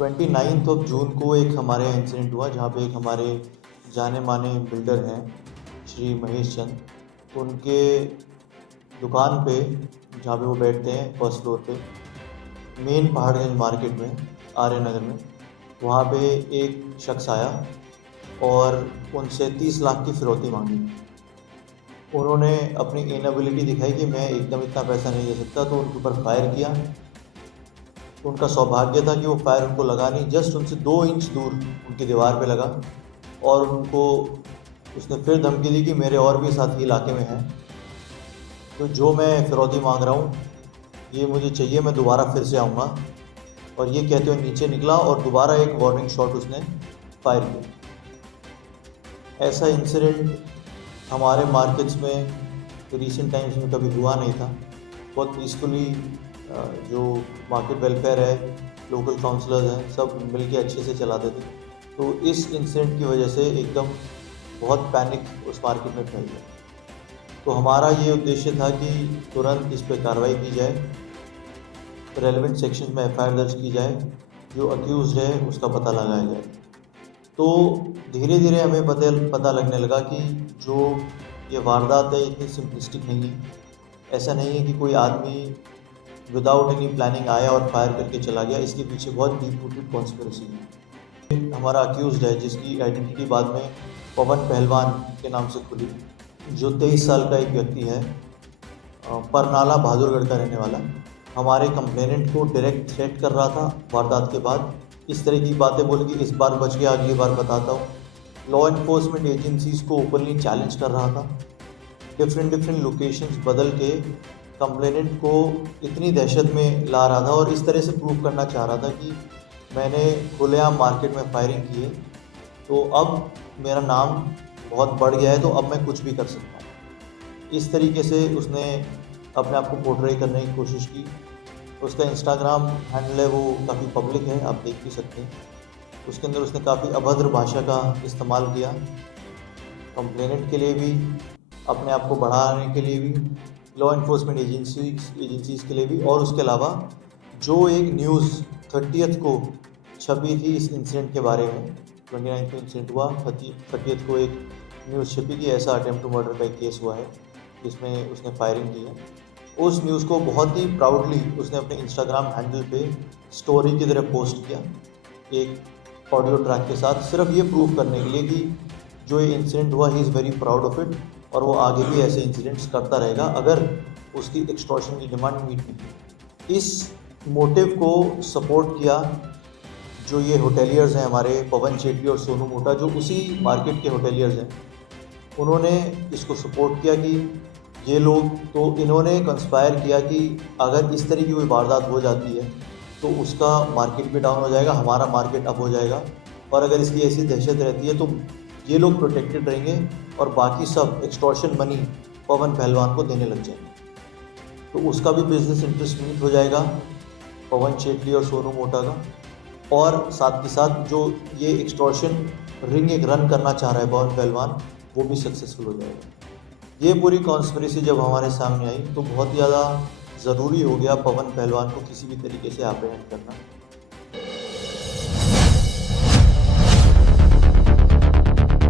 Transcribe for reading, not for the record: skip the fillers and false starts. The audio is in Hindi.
29 जून को एक हमारे यहाँ इंसिडेंट हुआ जहाँ पे एक हमारे जाने माने बिल्डर हैं श्री महेश चंद, उनके दुकान पे जहाँ पे वो बैठते हैं फर्स्ट फ्लोर पे मेन पहाड़गंज मार्केट में आर्य नगर में, वहाँ पे एक शख्स आया और उनसे 30 लाख की फिरौती मांगी। उन्होंने अपनी इनएबिलिटी दिखाई कि मैं एकदम इतना पैसा नहीं दे सकता, तो उनके ऊपर फायर किया। उनका सौभाग्य था कि वो फायर उनको लगा नहीं, जस्ट उनसे 2 इंच दूर उनकी दीवार पे लगा और उनको उसने फिर धमकी दी कि मेरे और भी साथी इलाके में हैं, तो जो मैं फिरौती मांग रहा हूँ ये मुझे चाहिए, मैं दोबारा फिर से आऊँगा। और ये कहते हुए नीचे निकला और दोबारा एक वार्निंग शॉट उसने फायर किया। ऐसा इंसिडेंट हमारे मार्केट्स में रिसेंट टाइम्स में कभी हुआ नहीं था। बहुत पीसफुली जो मार्केट वेलफेयर है, लोकल काउंसलर्स हैं, सब मिलके अच्छे से चलाते थे। तो इस इंसिडेंट की वजह से एकदम बहुत पैनिक उस मार्केट में फैल गया। तो हमारा ये उद्देश्य था कि तुरंत इस पर कार्रवाई की जाए, रेलेवेंट सेक्शन में एफआईआर दर्ज की जाए, जो अक्यूज़ड है उसका पता लगाया जाए। तो धीरे धीरे हमें पता लगने लगा कि जो ये वारदात है इतनी सिंपलिस्टिक नहीं है। ऐसा नहीं है कि कोई आदमी विदाउट एनी प्लानिंग आया और फायर करके चला गया, इसके पीछे बहुत डीप रूटेड कॉन्स्पिरेसी है। हमारा अक्यूज़ड है जिसकी आइडेंटिटी बाद में पवन पहलवान के नाम से खुली, जो 23 साल का एक व्यक्ति है, परनाला बहादुरगढ़ का रहने वाला। हमारे कंप्लेनेंट को डायरेक्ट थ्रेट कर रहा था वारदात के बाद, इस तरह की बातें बोल के इस बार बच गया, अगली बार बताता हूँ। लॉ इन्फोर्समेंट एजेंसीज़ को ओपनली चैलेंज कर रहा था, डिफरेंट लोकेशंस बदल के कंप्लेनेंट को इतनी दहशत में ला रहा था और इस तरह से प्रूव करना चाह रहा था कि मैंने खुलेआम मार्केट में फायरिंग की है, तो अब मेरा नाम बहुत बढ़ गया है, तो अब मैं कुछ भी कर सकता हूँ। इस तरीके से उसने अपने आप को पोर्ट्रे करने की कोशिश की। उसका इंस्टाग्राम हैंडल है वो काफ़ी पब्लिक है, आप देख भी सकते हैं। उसके अंदर उसने काफ़ी अभद्र भाषा का इस्तेमाल किया, कंप्लेनेंट के लिए भी, अपने आप को बढ़ाने के लिए भी, लॉ इन्फोर्समेंट एजेंसीज़ के लिए भी। और उसके अलावा जो एक न्यूज़ 30th को छपी थी इस इंसिडेंट के बारे में, 29 को इंसिडेंट हुआ, 30th को एक न्यूज़ छपी कि ऐसा अटेम्प्ट टू मर्डर का एक केस हुआ है जिसमें उसने फायरिंग की है। उस न्यूज़ को बहुत ही प्राउडली उसने अपने इंस्टाग्राम हैंडल पे स्टोरी की तरह पोस्ट किया, एक ऑडियो ट्रैक के साथ, सिर्फ ये प्रूव करने के लिए कि जो ये इंसिडेंट हुआ he is very proud of it, और वो आगे भी ऐसे इंसिडेंट्स करता रहेगा अगर उसकी एक्सटॉर्शन की डिमांड मीट नहीं की। इस मोटिव को सपोर्ट किया जो ये होटेलियर्स हैं हमारे, पवन चेट्टी और सोनू मोटा, जो उसी मार्केट के होटेलियर्स हैं। उन्होंने इसको सपोर्ट किया कि ये लोग, तो इन्होंने कंस्पायर किया कि अगर इस तरह की कोई वारदात हो जाती है तो उसका मार्केट भी डाउन हो जाएगा, हमारा मार्केट अप हो जाएगा, और अगर इसकी ऐसी दहशत रहती है तो ये लोग प्रोटेक्टेड रहेंगे और बाकी सब एक्सटॉर्शन मनी पवन पहलवान को देने लग जाएंगे, तो उसका भी बिजनेस इंटरेस्ट मीट हो जाएगा, पवन चेट्टी और सोनू मोटा का। और साथ के साथ जो ये एक्सटॉर्शन रिंग एक रन करना चाह रहा है पवन पहलवान, वो भी सक्सेसफुल हो जाएगा। ये पूरी कॉन्स्पिरेसी जब हमारे सामने आई तो बहुत ज़्यादा ज़रूरी हो गया पवन पहलवान को किसी भी तरीके से एप्रीहेंड करना।